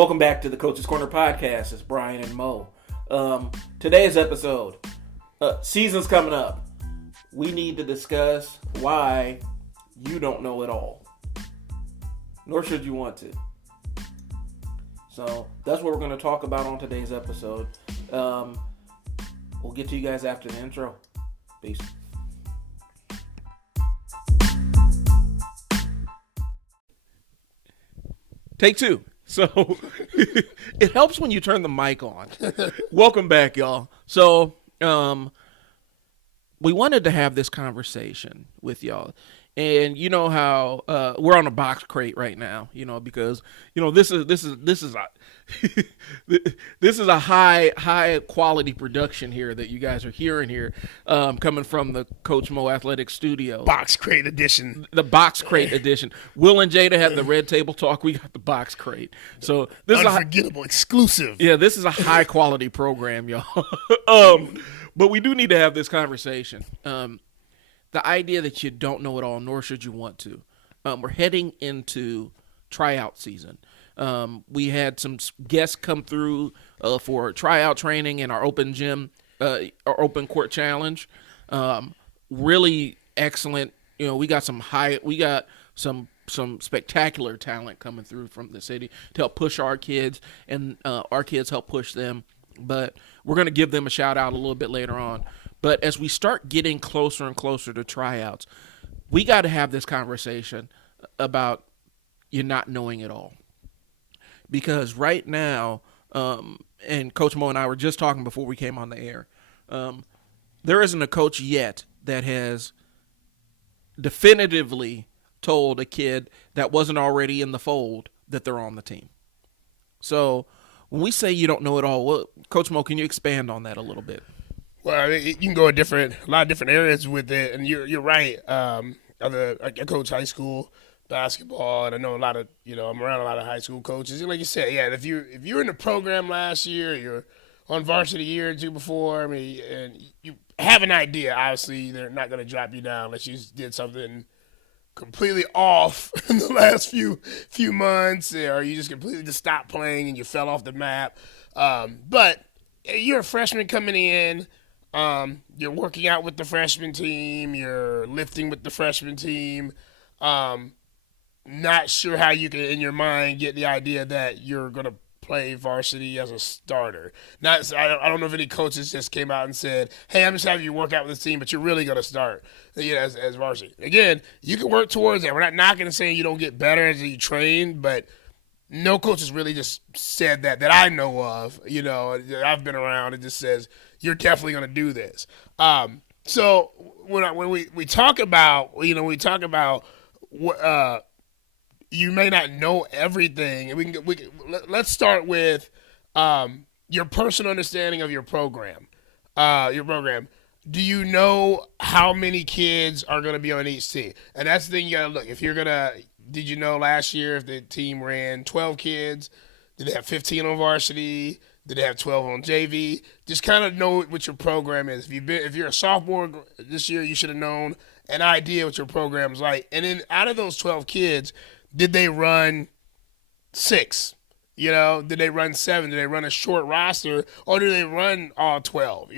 Welcome back to the Coaches Corner Podcast. It's Brian and Mo. Today's episode, season's coming up. We need to discuss why you don't know it all, nor should you want to. So that's what we're going to talk about on today's episode. We'll get to you guys after the intro. Peace. Take two. So it helps when you turn the mic on. Welcome back, y'all. So we wanted to have this conversation with y'all. And you know how we're on a box crate right now, because this is a high quality production here that you guys are hearing here, coming from the Coach Mo Athletic Studio. Box crate edition. The box crate edition. Will and Jada had the red table talk. We got the box crate. So this unforgettable, exclusive. Yeah, this is a high quality program, y'all. But we do need to have this conversation. The idea that you don't know it all, nor should you want to. We're heading into tryout season. We had some guests come through for tryout training in our open gym, our open court challenge. Really excellent. We got some spectacular talent coming through from the city to help push our kids, and our kids help push them. But we're going to give them a shout out a little bit later on. But as we start getting closer and closer to tryouts, we got to have this conversation about you not knowing it all. Because right now, and Coach Mo and I were just talking before we came on the air, there isn't a coach yet that has definitively told a kid that wasn't already in the fold that they're on the team. So when we say you don't know it all, Coach Mo, can you expand on that a little bit? Well, I mean, you can go a lot of different areas with it, and you're right. I coach high school basketball, and I know I'm around a lot of high school coaches. And like you said, yeah, if you're in the program last year, you're on varsity a year or two before, and you have an idea. Obviously, they're not going to drop you down unless you did something completely off in the last few months, or you just completely just stopped playing and you fell off the map. But you're a freshman coming in. You're working out with the freshman team. You're lifting with the freshman team. Not sure how you can, in your mind, get the idea that you're going to play varsity as a starter. I don't know if any coaches just came out and said, hey, I'm just having you work out with this team, but you're really going to start as varsity. Again, you can work towards that. We're not knocking and saying you don't get better as you train, but no coach has really just said that I know of. I've been around. It just says you're definitely going to do this. So when we talk about you may not know everything. Let's start with your personal understanding of your program. Do you know how many kids are going to be on each team? And that's the thing you got to look. Did you know last year if the team ran 12 kids, did they have 15 on varsity? Did they have 12 on JV? Just kind of know what your program is. If you're a sophomore this year, you should have known an idea what your program's like. And then out of those 12 kids, did they run 6? Did they run 7? Did they run a short roster? Or do they run all 12?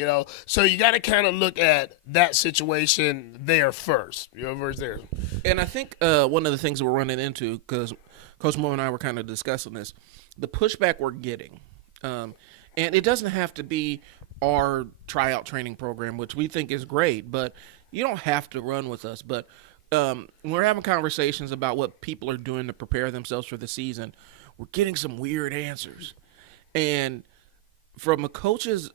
So you got to kind of look at that situation there first. Versus there. And I think one of the things that we're running into, because Coach Mo and I were kind of discussing this, the pushback we're getting. And it doesn't have to be our tryout training program, which we think is great, but you don't have to run with us. But we're having conversations about what people are doing to prepare themselves for the season. We're getting some weird answers. And from coach's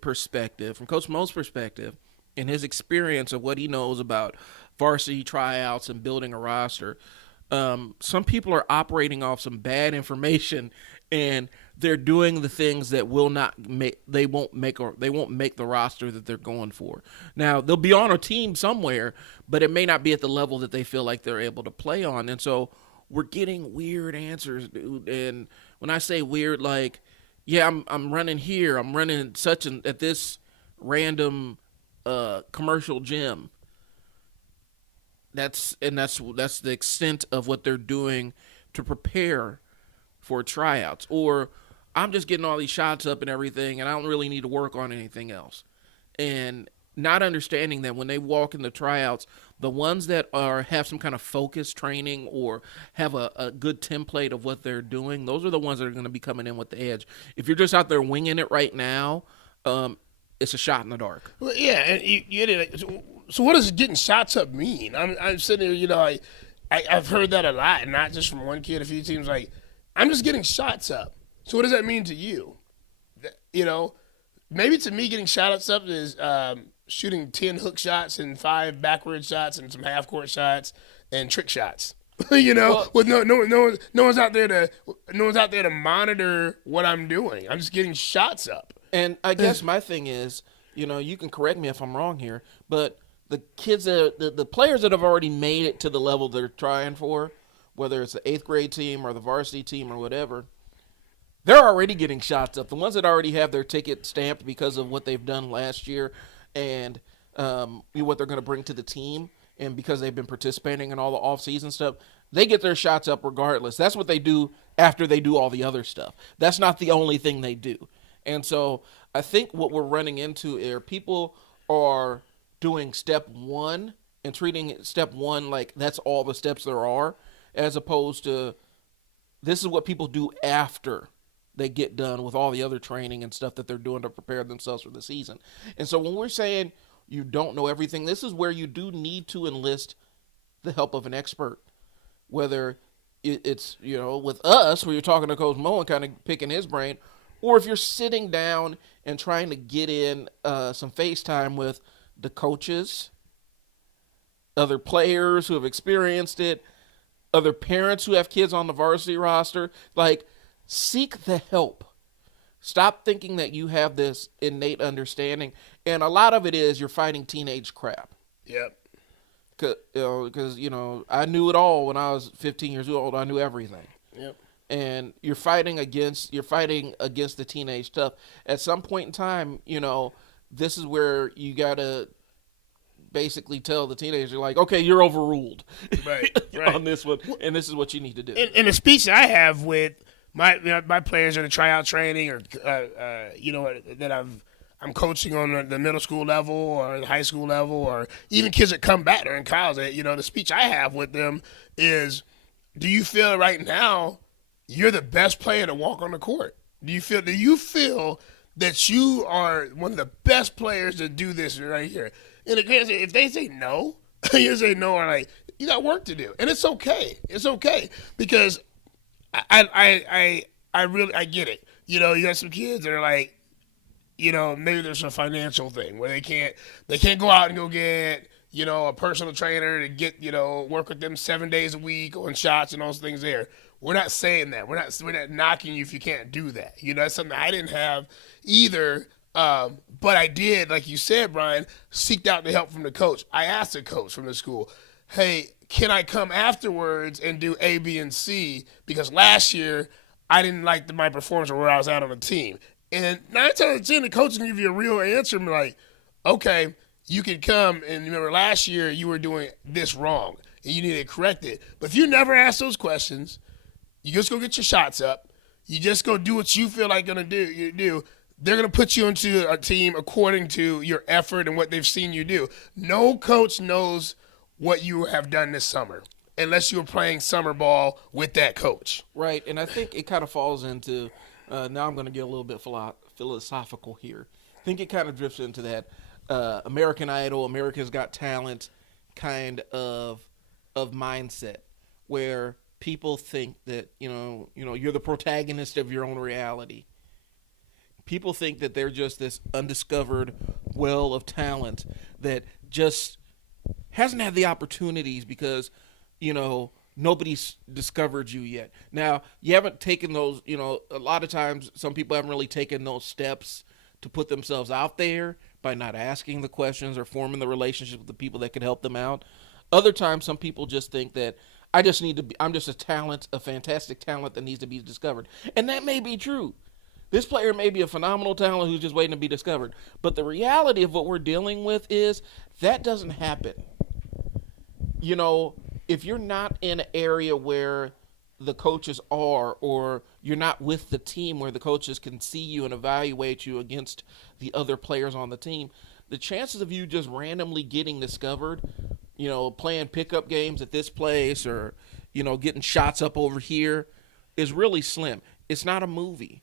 perspective, from Coach Mo's perspective, and his experience of what he knows about varsity tryouts and building a roster, some people are operating off some bad information, and they're doing the things that they won't make the roster that they're going for. Now, they'll be on a team somewhere, but it may not be at the level that they feel like they're able to play on. And so we're getting weird answers, dude. And when I say weird, like, yeah, I'm running here, I'm running at this random commercial gym. That's the extent of what they're doing to prepare for tryouts, or I'm just getting all these shots up and everything, and I don't really need to work on anything else. And not understanding that when they walk in the tryouts, the ones that have some kind of focus training or have a good template of what they're doing, those are the ones that are going to be coming in with the edge. If you're just out there winging it right now, it's a shot in the dark. Well, yeah, and you get it. So what does getting shots up mean? I'm sitting there, you know, I've heard that a lot, and not just from one kid. A few teams like, I'm just getting shots up. So what does that mean to you? You know, maybe to me, getting shots up is shooting 10 hook shots and 5 backward shots and some half court shots and trick shots. You know, well, with no one's out there to monitor what I'm doing. I'm just getting shots up. And I guess my thing is, you know, you can correct me if I'm wrong here, but the kids the players that have already made it to the level they're trying for, whether it's the 8th grade team or the varsity team or whatever, they're already getting shots up. The ones that already have their ticket stamped because of what they've done last year and what they're going to bring to the team, and because they've been participating in all the off-season stuff, they get their shots up regardless. That's what they do after they do all the other stuff. That's not the only thing they do. And so I think what we're running into are people are doing step one and treating step one like that's all the steps there are, as opposed to this is what people do after they get done with all the other training and stuff that they're doing to prepare themselves for the season. And so when we're saying you don't know everything, this is where you do need to enlist the help of an expert. Whether it's, you know, with us, where you're talking to Coach Mo and kind of picking his brain, or if you're sitting down and trying to get in some FaceTime with the coaches, other players who have experienced it, other parents who have kids on the varsity roster, like, seek the help. Stop thinking that you have this innate understanding. And a lot of it is you're fighting teenage crap. Yep. Because, you know, I knew it all when I was 15 years old. I knew everything. Yep. And you're fighting against the teenage stuff. At some point in time, you know, this is where you got to basically tell the teenager, like, okay, you're overruled right. on this one, and this is what you need to do. In the speech I have with my players in the tryout training, or you know, that I'm coaching on the middle school level or the high school level, or even kids that come back during college, you know, the speech I have with them is, do you feel right now you're the best player to walk on the court? Do you feel that you are one of the best players to do this right here? And if they say no, you say no, or like, you got work to do. And it's okay. It's okay. Because I really get it. You know, you got some kids that are like, you know, maybe there's a financial thing where they can't go out and go get, you know, a personal trainer to get, you know, work with them 7 days a week on shots and those things there. We're not saying that. We're not knocking you if you can't do that. You know, that's something I didn't have either. But I did, like you said, Brian, seeked out the help from the coach. I asked the coach from the school, hey, can I come afterwards and do A, B, and C? Because last year I didn't like my performance or where I was at on the team. And 9 times out of 10, the coach can give you a real answer and be like, okay, you can come, and remember last year you were doing this wrong and you need to correct it. But if you never ask those questions, you just go get your shots up. You just go do what you feel like you do. They're going to put you into a team according to your effort and what they've seen you do. No coach knows what you have done this summer unless you were playing summer ball with that coach. Right, and I think it kind of falls into now I'm going to get a little bit philosophical here. I think it kind of drifts into that American Idol, America's Got Talent kind of mindset where people think that, you know, you're the protagonist of your own reality. People think that they're just this undiscovered well of talent that just hasn't had the opportunities because, you know, nobody's discovered you yet. Now, you haven't taken those, you know, a lot of times some people haven't really taken those steps to put themselves out there by not asking the questions or forming the relationship with the people that could help them out. Other times, some people just think that I'm just a fantastic talent that needs to be discovered. And that may be true. This player may be a phenomenal talent who's just waiting to be discovered. But the reality of what we're dealing with is that doesn't happen. You know, if you're not in an area where the coaches are, or you're not with the team where the coaches can see you and evaluate you against the other players on the team, the chances of you just randomly getting discovered, playing pickup games at this place or, getting shots up over here is really slim. It's not a movie.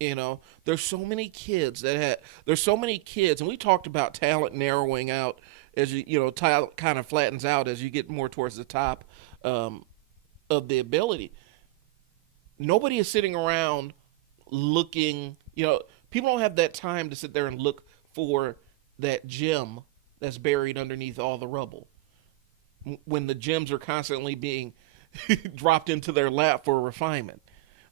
There's so many kids and we talked about talent narrowing out as talent kind of flattens out as you get more towards the top of the ability. Nobody is sitting around looking, people don't have that time to sit there and look for that gem that's buried underneath all the rubble when the gems are constantly being dropped into their lap for refinement.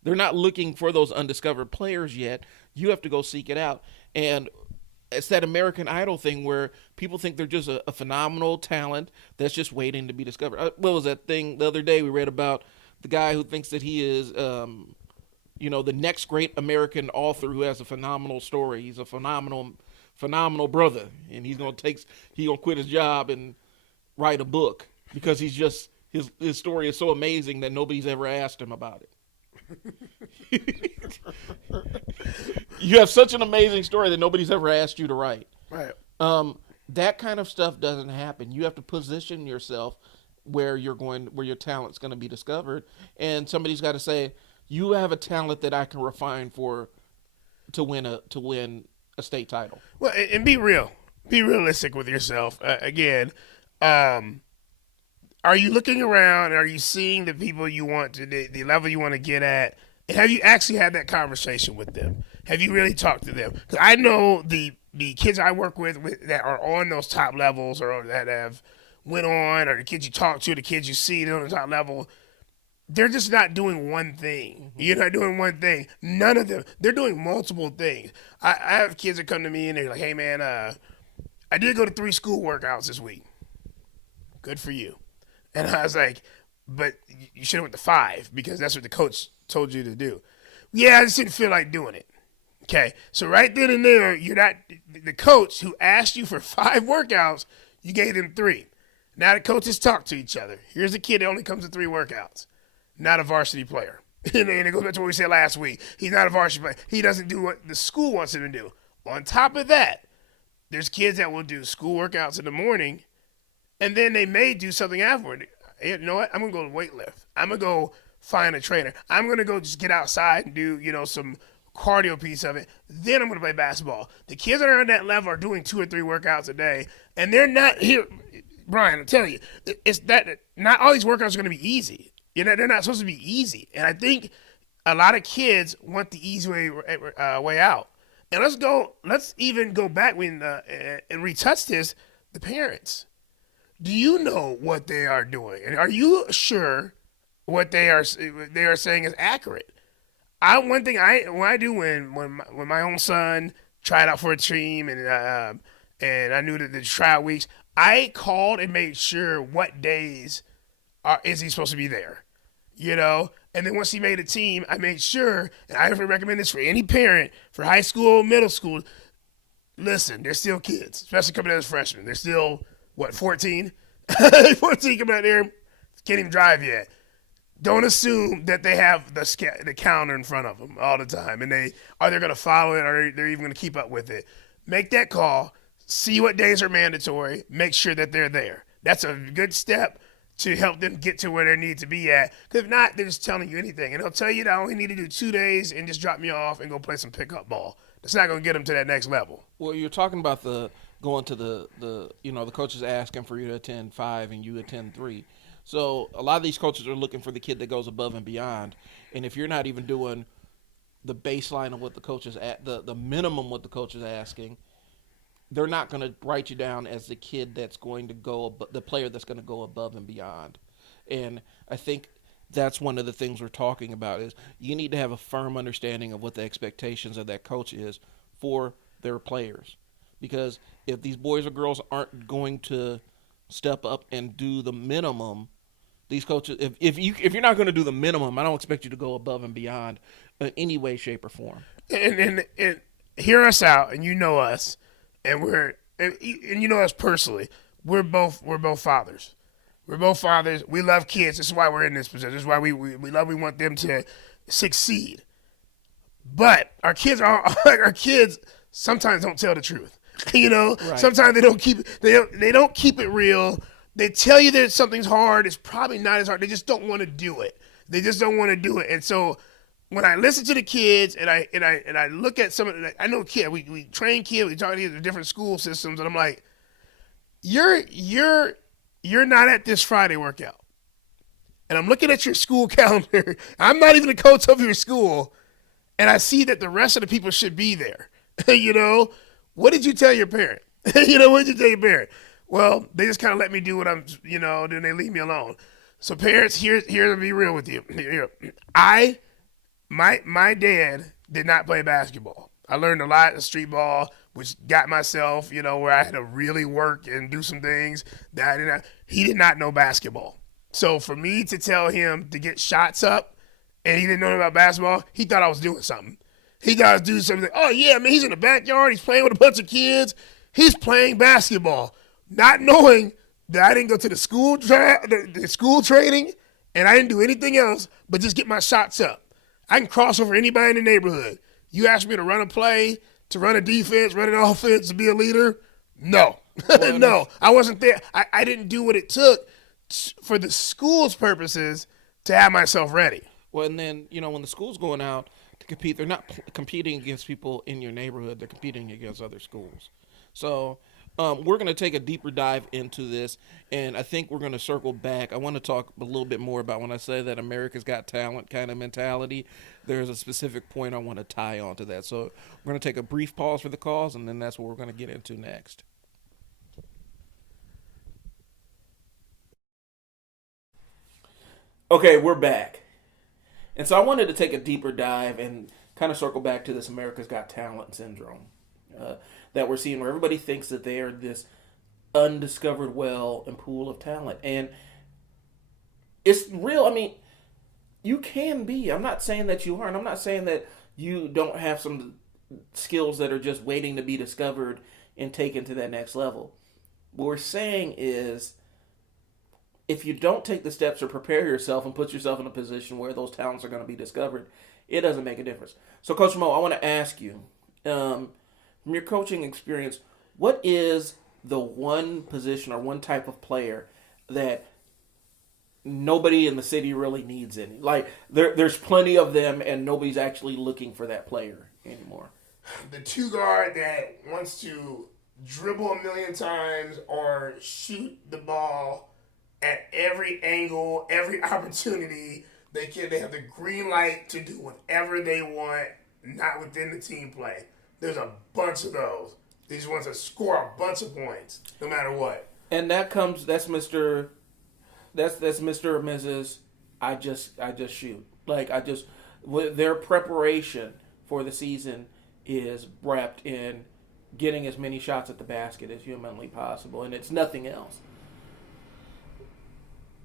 They're not looking for those undiscovered players yet. You have to go seek it out. And it's that American Idol thing where people think they're just a phenomenal talent that's just waiting to be discovered. What was that thing the other day we read about the guy who thinks that he is, the next great American author who has a phenomenal story. He's a phenomenal brother, and he's gonna quit his job and write a book because he's just his story is so amazing that nobody's ever asked him about it. You have such an amazing story that nobody's ever asked you to write. Right. That kind of stuff doesn't happen. You have to position yourself where your talent's going to be discovered, and somebody's got to say, you have a talent that I can refine to win a state title. Well, and be realistic with yourself. Again, are you looking around? Are you seeing the people you want to, the level you want to get at? And have you actually had that conversation with them? Have you really talked to them? Because I know the kids I work with that are on those top levels or that have went on, or the kids you talk to, the kids you see on the top level, they're just not doing one thing. Mm-hmm. You're not doing one thing. None of them. They're doing multiple things. I have kids that come to me and they're like, hey, man, I did go to 3 school workouts this week. Good for you. And I was like, but you should have went to 5 because that's what the coach told you to do. Yeah, I just didn't feel like doing it. Okay, so right then and there, you're not the coach who asked you for 5 workouts. You gave them 3. Now the coaches talk to each other. Here's a kid that only comes to 3 workouts, not a varsity player. And it goes back to what we said last week. He's not a varsity player. He doesn't do what the school wants him to do. On top of that, there's kids that will do school workouts in the morning, and then they may do something afterward. You know what? I'm going to go to weightlift. I'm going to go find a trainer. I'm going to go just get outside and do, some cardio piece of it. Then I'm going to play basketball. The kids that are on that level are doing 2 or 3 workouts a day, and they're not here. Brian, I'm telling you, it's that not all these workouts are going to be easy. They're not supposed to be easy. And I think a lot of kids want the easy way out. And let's even go back and retouch this, the parents. Do you know what they are doing? And are you sure what they are saying is accurate? One thing I do when my own son tried out for a team and I knew that the trial weeks, I called and made sure what days is he supposed to be there, And then once he made a team, I made sure, and I recommend this for any parent for high school, middle school. Listen, they're still kids, especially coming out as freshmen. They're still 14? 14 coming out there, can't even drive yet. Don't assume that they have the counter in front of them all the time, and they're going to follow it or they're even going to keep up with it. Make that call. See what days are mandatory. Make sure that they're there. That's a good step to help them get to where they need to be at. Because if not, they're just telling you anything. And they'll tell you that I only need to do 2 days and just drop me off and go play some pickup ball. That's not going to get them to that next level. Well, you're talking about going to the coaches asking for you to attend 5 and you attend 3. So a lot of these coaches are looking for the kid that goes above and beyond. And if you're not even doing the baseline of what the coach is at, the minimum what the coach is asking, they're not going to write you down as the kid that's going to the player that's going to go above and beyond. And I think that's one of the things we're talking about is you need to have a firm understanding of what the expectations of that coach is for their players. Because if these boys or girls aren't going to step up and do the minimum, these coaches, if you're not going to do the minimum, I don't expect you to go above and beyond in any way, shape, or form. And hear us out, and you know us, and you know us personally. We're both fathers. We're both fathers. We love kids. This is why we're in this position. This is why we want them to succeed. But our kids sometimes don't tell the truth. Right. Sometimes they don't keep it real. They tell you that something's hard. It's probably not as hard. They just don't want to do it. And so when I listen to the kids and I look at some of the, I know kids, we train kids, we talk to kids in different school systems, and I'm like, you're not at this Friday workout. And I'm looking at your school calendar. I'm not even a coach of your school. And I see that the rest of the people should be there. What did you tell your parent? What did you tell your parent? Well, they just kind of let me do what I'm, then they leave me alone. So parents, here to be real with you. My dad did not play basketball. I learned a lot in street ball, which got myself, where I had to really work and do some things that he did not know basketball. So for me to tell him to get shots up and he didn't know about basketball, he thought I was doing something. He thought I was doing something. Oh, yeah, man, he's in the backyard. He's playing with a bunch of kids. He's playing basketball, not knowing that I didn't go to the school training and I didn't do anything else but just get my shots up. I can cross over anybody in the neighborhood. You ask me to run a play, to run a defense, run an offense, to be a leader? No. No, I wasn't there. I didn't do what it took for the school's purposes to have myself ready. Well, and then, when the school's going out to compete, they're not competing against people in your neighborhood. They're competing against other schools. So we're going to take a deeper dive into this, and I think we're going to circle back. I want to talk a little bit more about when I say that America's Got Talent kind of mentality. There's a specific point I want to tie onto that. So we're going to take a brief pause for the cause, and then that's what we're going to get into next. Okay, we're back. And so I wanted to take a deeper dive and kind of circle back to this America's Got Talent syndrome that we're seeing, where everybody thinks that they are this undiscovered well and pool of talent. And it's real. I mean, you can be. I'm not saying that you aren't. I'm not saying that you don't have some skills that are just waiting to be discovered and taken to that next level. What we're saying is, if you don't take the steps to prepare yourself and put yourself in a position where those talents are going to be discovered, it doesn't make a difference. So, Coach Mo, I want to ask you, from your coaching experience, what is the one position or one type of player that nobody in the city really needs any? Like, there's plenty of them, and nobody's actually looking for that player anymore. The two guard that wants to dribble a million times or shoot the ball at every angle, every opportunity they can. They have the green light to do whatever they want, not within the team play. There's a bunch of those. They just want to score a bunch of points, no matter what. And that's Mr. or Mrs. I just shoot. Their preparation for the season is wrapped in getting as many shots at the basket as humanly possible, and it's nothing else.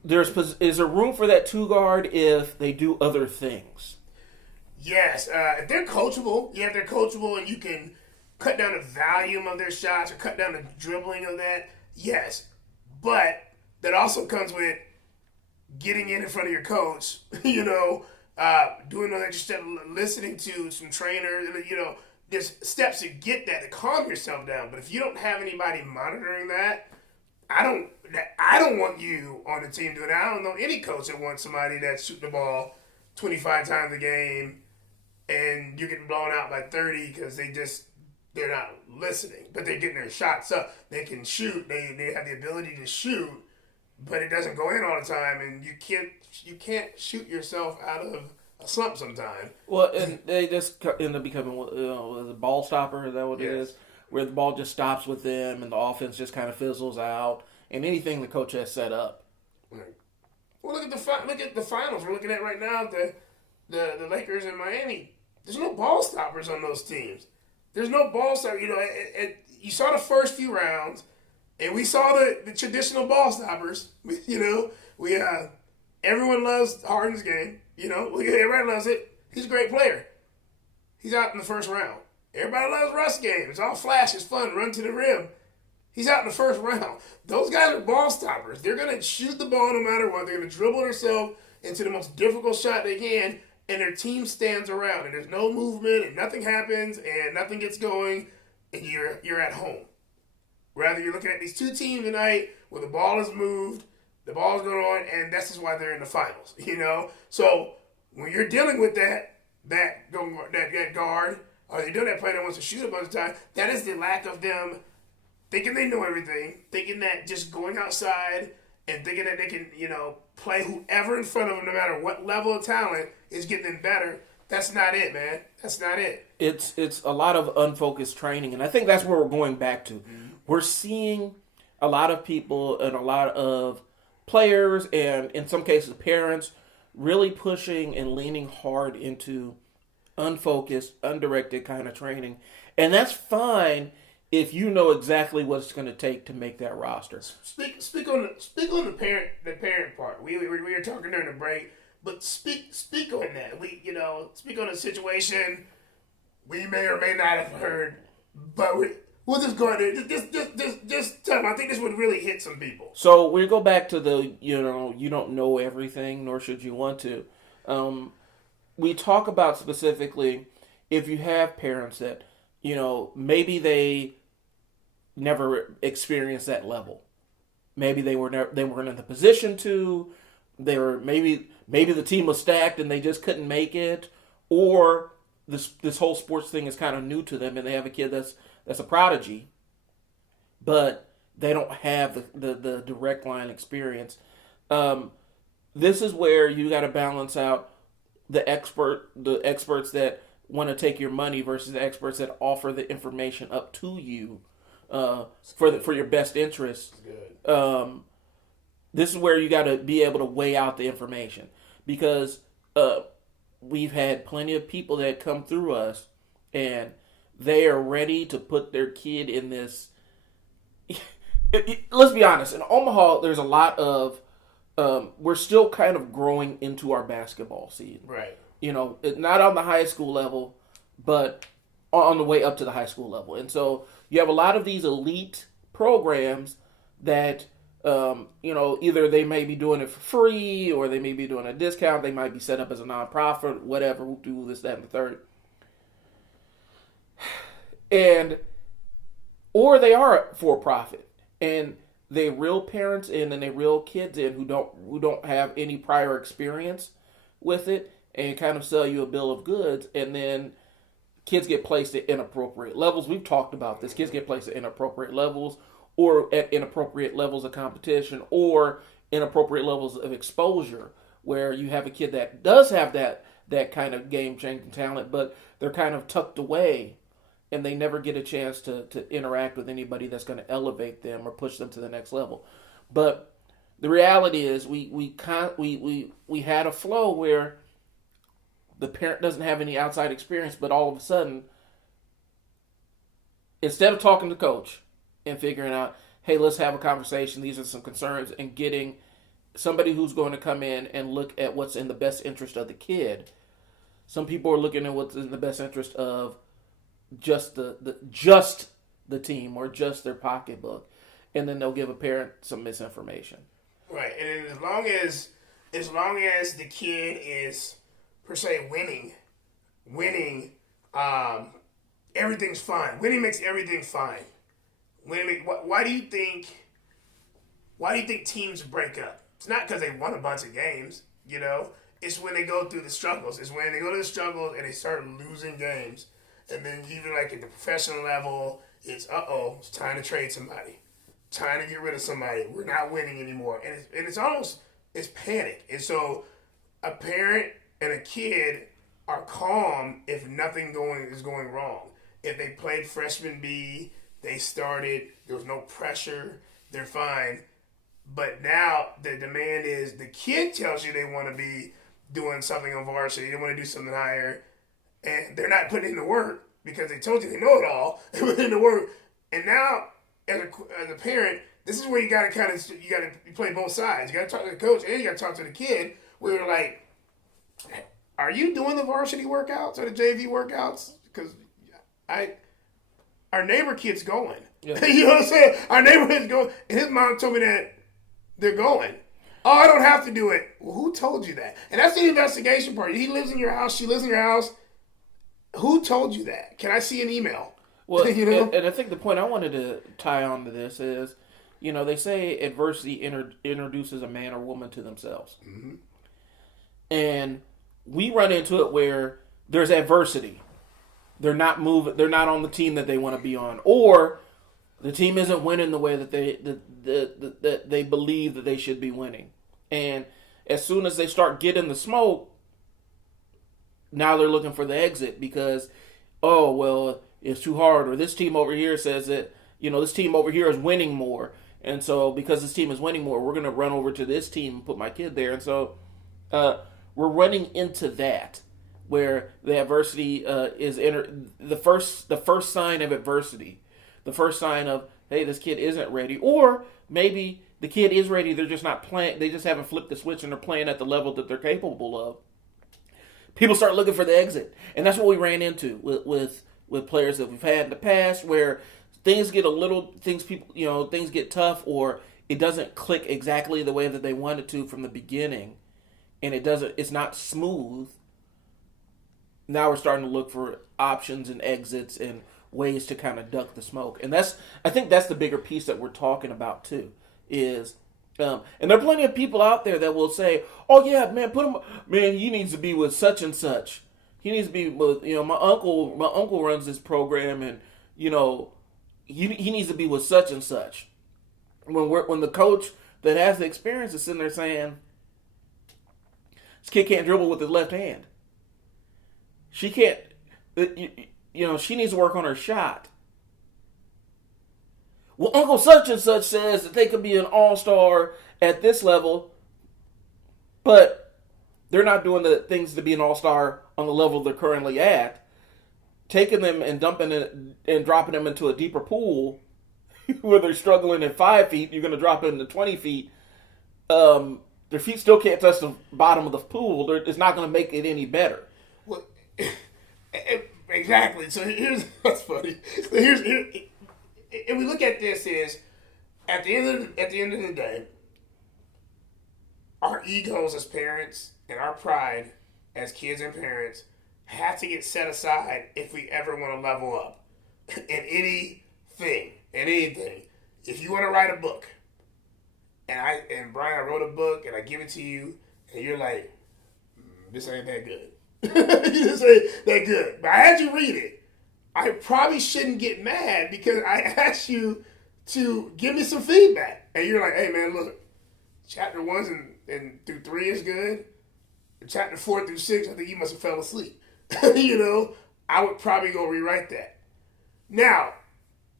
Is there room for that two guard if they do other things? Yes, if they're coachable. Yeah, if they're coachable and you can cut down the volume of their shots or cut down the dribbling of that. Yes, but that also comes with getting in front of your coach. Doing all that, just listening to some trainers. There's steps to get that to calm yourself down. But if you don't have anybody monitoring that, I don't want you on the team doing that. I don't know any coach that wants somebody that's shooting the ball 25 times a game and you're getting blown out by 30 because they're not listening, but they're getting their shots up. They can shoot. They have the ability to shoot, but it doesn't go in all the time, and you can't shoot yourself out of a slump sometime. Well, and they just end up becoming a ball stopper. Is that what it is? Where the ball just stops with them and the offense just kind of fizzles out, and anything the coach has set up. Right. Well, look at the finals we're looking at right now. The Lakers and Miami. There's no ball stoppers on those teams. There's no ball stopper. You saw the first few rounds, and we saw the traditional ball stoppers. Everyone loves Harden's game. Everybody loves it. He's a great player. He's out in the first round. Everybody loves Russ' game. It's all flash. It's fun. Run to the rim. He's out in the first round. Those guys are ball stoppers. They're going to shoot the ball no matter what. They're going to dribble themselves into the most difficult shot they can, and their team stands around, and there's no movement, and nothing happens, and nothing gets going, and you're at home. Rather, you're looking at these two teams tonight where the ball is moved, the ball's going on, and this is why they're in the finals. So when you're dealing with that guard, or you're doing that player that wants to shoot a bunch of times, that is the lack of them thinking they know everything, thinking that just going outside and thinking that they can, play whoever in front of them, no matter what level of talent, is getting them better. That's not it, man. That's not it. It's a lot of unfocused training, and I think that's where we're going back to. Mm-hmm. We're seeing a lot of people and a lot of players, and in some cases parents, really pushing and leaning hard into unfocused, undirected kind of training. And that's fine if you know exactly what it's going to take to make that roster. Speak on the parent part. We were talking during the break, but speak on that. Speak on a situation we may or may not have heard, but we'll just go ahead. Just tell them. I think this would really hit some people. So we go back to the you don't know everything, nor should you want to. We talk about specifically if you have parents that maybe they never experienced that level. Maybe they weren't in the position to. They were maybe the team was stacked and they just couldn't make it, or this whole sports thing is kind of new to them and they have a kid that's a prodigy, but they don't have the direct line experience. This is where you got to balance out the experts that want to take your money versus the experts that offer the information up to you for your best interest. This is where you got to be able to weigh out the information, because we've had plenty of people that come through us and they are ready to put their kid in this. Let's be honest. In Omaha, there's a lot of. We're still kind of growing into our basketball scene. Right. Not on the high school level, but on the way up to the high school level. And so you have a lot of these elite programs that, either they may be doing it for free or they may be doing a discount. They might be set up as a nonprofit, whatever, who do this, that, and the third. Or they are for profit. And they reel parents in and they reel kids in who don't have any prior experience with it and kind of sell you a bill of goods, and then kids get placed at inappropriate levels. We've talked about this. Kids get placed at inappropriate levels, or at inappropriate levels of competition, or inappropriate levels of exposure, where you have a kid that does have that kind of game-changing talent, but they're kind of tucked away and they never get a chance to interact with anybody that's going to elevate them or push them to the next level. But the reality is we had a flow where the parent doesn't have any outside experience, but all of a sudden, instead of talking to coach and figuring out, hey, let's have a conversation, these are some concerns, and getting somebody who's going to come in and look at what's in the best interest of the kid, some people are looking at what's in the best interest of just the team or just their pocketbook, and then they'll give a parent some misinformation. Right, and as long as the kid is per se winning, everything's fine. Winning makes everything fine. Why do you think teams break up? It's not because they won a bunch of games, It's when they go through the struggles. It's when they go to the struggles and they start losing games. And then even like at the professional level, it's time to trade somebody. Time to get rid of somebody. We're not winning anymore. And it's panic. And so a parent and a kid are calm if nothing is going wrong. If they played freshman B, they started, there was no pressure, they're fine. But now the demand is the kid tells you they want to be doing something on varsity, they want to do something higher, and they're not putting in the work because they told you they know it all. They put in the work. And now, as a parent, this is where you got to play both sides. You got to talk to the coach and you got to talk to the kid. We were like, are you doing the varsity workouts or the JV workouts? Because our neighbor kid's going. Yeah. You know what I'm saying? Our neighborhood's going. And his mom told me that they're going. Oh, I don't have to do it. Well, who told you that? And that's the investigation part. He lives in your house. She lives in your house. Who told you that? Can I see an email? Well, you know? And I think the point I wanted to tie on to this is, you know, they say adversity introduces a man or woman to themselves. Mm-hmm. And we run into it where there's adversity. They're not moving. They're not on the team that they want to be on, or the team isn't winning the way that they believe that they should be winning. And as soon as they start getting the smoke, now they're looking for the exit because, oh, well, it's too hard. Or this team over here says that, you know, this team over here is winning more. And so because this team is winning more, we're going to run over to this team and put my kid there. And so we're running into that where the adversity is the first sign of adversity. The first sign of, hey, this kid isn't ready. Or maybe the kid is ready, they're just not playing. They just haven't flipped the switch and they're playing at the level that they're capable of. People start looking for the exit. And that's what we ran into with players that we've had in the past where things get things get tough or it doesn't click exactly the way that they wanted to from the beginning. And it's not smooth. Now we're starting to look for options and exits and ways to kind of duck the smoke. And I think that's the bigger piece that we're talking about too, is, and there are plenty of people out there that will say, oh yeah, man, he needs to be with such and such. He needs to be with, you know, my uncle runs this program and, you know, he needs to be with such and such. When the coach that has the experience is sitting there saying, this kid can't dribble with his left hand. She can't, you know, she needs to work on her shot. Well, Uncle such and such says that they could be an all-star at this level, but they're not doing the things to be an all-star on the level they're currently at. Taking them and dumping it and dropping them into a deeper pool where they're struggling at 5 feet, you're going to drop them to 20 feet. Their feet still can't touch the bottom of the pool. It's not going to make it any better. Well, exactly. So that's funny. So and we look at this is at the end of the day, our egos as parents and our pride as kids and parents have to get set aside if we ever want to level up in anything. If you want to write a book, and Brian, I wrote a book and I give it to you, and you're like, this ain't that good. This ain't that good. But I had you read it. I probably shouldn't get mad because I asked you to give me some feedback. And you're like, hey man, look, chapter 1 and through 3 is good. Chapter 4 through 6, I think you must have fell asleep. You know, I would probably go rewrite that. Now,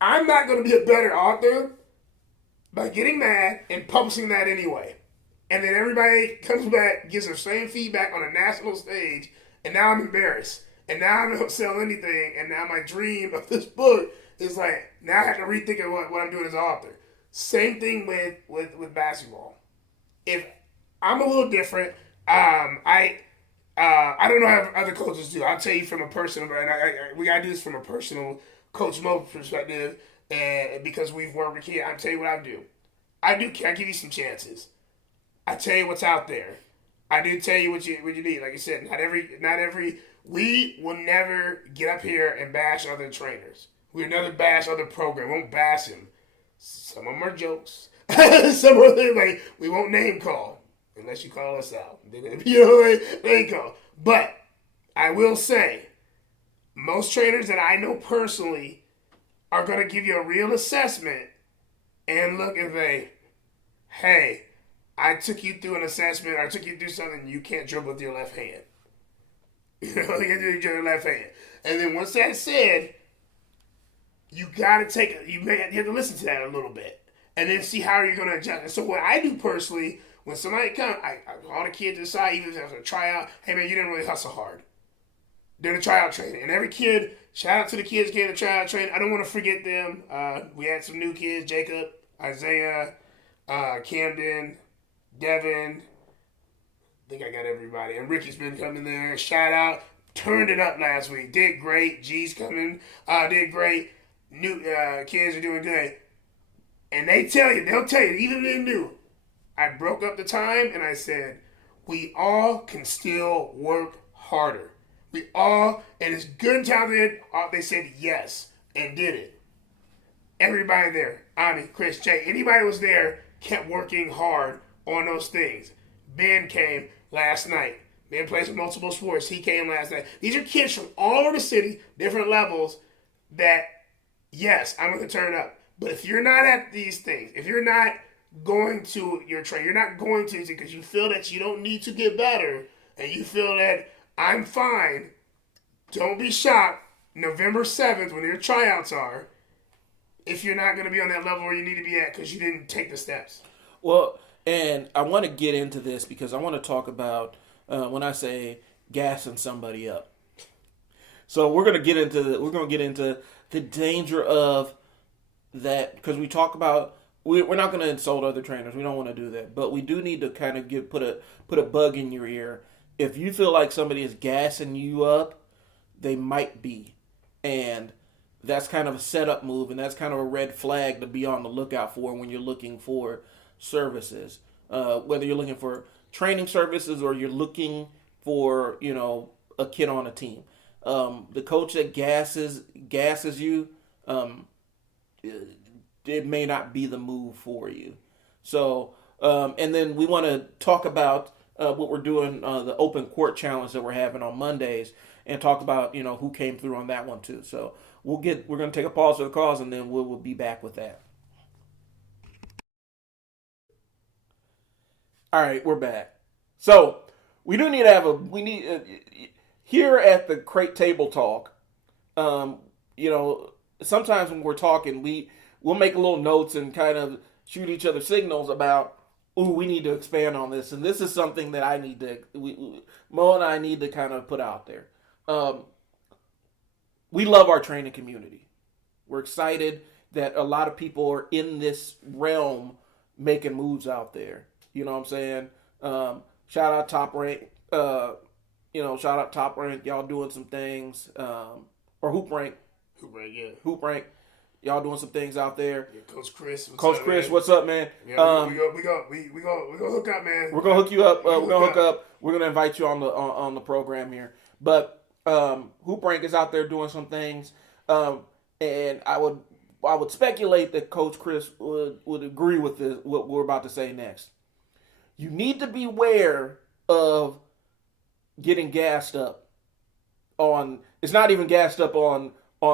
I'm not going to be a better author by getting mad and publishing that anyway. And then everybody comes back, gives the same feedback on a national stage, and now I'm embarrassed. And now I don't sell anything, and now my dream of this book is like, now I have to rethink of what I'm doing as an author. Same thing with basketball. If I'm a little different, I don't know how other coaches do. I'll tell you from a personal, and we gotta do this from a personal Coach Mo perspective, and because we've worked with kids, I'll tell you what I do. I give you some chances. I tell you what's out there. I do tell you what you need. Like I said, we will never get up here and bash other trainers. We'll never bash other programs. We won't bash them. Some of them are jokes. Some of them, like, we won't name call unless you call us out. You know, name call. But I will say, most trainers that I know personally are going to give you a real assessment and look and say, hey, I took you through an assessment, I took you through something, you can't dribble with your left hand. You know, you can't dribble with your left hand. And then once that's said, you have to listen to that a little bit. And then see how you're going to adjust. And so what I do personally, when somebody comes, I call the kid to the side, even if it's a tryout, hey man, you didn't really hustle hard. They're the tryout training. And every kid, shout out to the kids getting the tryout training. I don't want to forget them. We had some new kids, Jacob, Isaiah, Camden, Devin. I think I got everybody. And Ricky's been coming there. Shout out. Turned it up last week. Did great. G's coming. Did great. new kids are doing good, and they'll tell you, even if they're new. I broke up the time and I said, we all can still work harder. We all, and it's good and talented. They said yes and did it. Everybody there, Ani, Chris, Jay, anybody was there, kept working hard on those things. Ben came last night. Ben plays with multiple sports. He came last night. These are kids from all over the city, different levels, that, yes, I'm going to turn up. But if you're not at these things, if you're not going to your train, you're not going to because you feel that you don't need to get better, and you feel that I'm fine, don't be shocked November 7th when your tryouts are, if you're not going to be on that level where you need to be at because you didn't take the steps. Well, and I want to get into this because I want to talk about when I say gassing somebody up. So we're going to get into the danger of that, because we talk about we're not going to insult other trainers. We don't want to do that, but we do need to kind of put a bug in your ear. If you feel like somebody is gassing you up, they might be, and that's kind of a setup move, and that's kind of a red flag to be on the lookout for when you're looking for services. Whether you're looking for training services or you're looking for, a kid on a team. The coach that gasses you, it may not be the move for you. So, and then we want to talk about what we're doing, the open court challenge that we're having on Mondays, and talk about, who came through on that one too. So we're going to take a pause for the cause, and then we'll be back with that. All right, we're back. So we do need to here at the Crate Table Talk, sometimes when we're talking, we'll make little notes and kind of shoot each other signals about, we need to expand on this. And this is something that Mo and I need to kind of put out there. We love our training community. We're excited that a lot of people are in this realm making moves out there. You know what I'm saying? Shout out Top Rank. Shout out Top Rank. Y'all doing some things. Or Hoop Rank. Hoop Rank. Y'all doing some things out there. Yeah, Coach Chris. What's up, man? Yeah, we go hook up, man. We're gonna hook you up. We're gonna hook up. We're gonna invite you on the program here. But Hoop Rank is out there doing some things, and I would speculate that Coach Chris would agree with what we're about to say next. You need to beware of getting gassed up on. It's not even gassed up on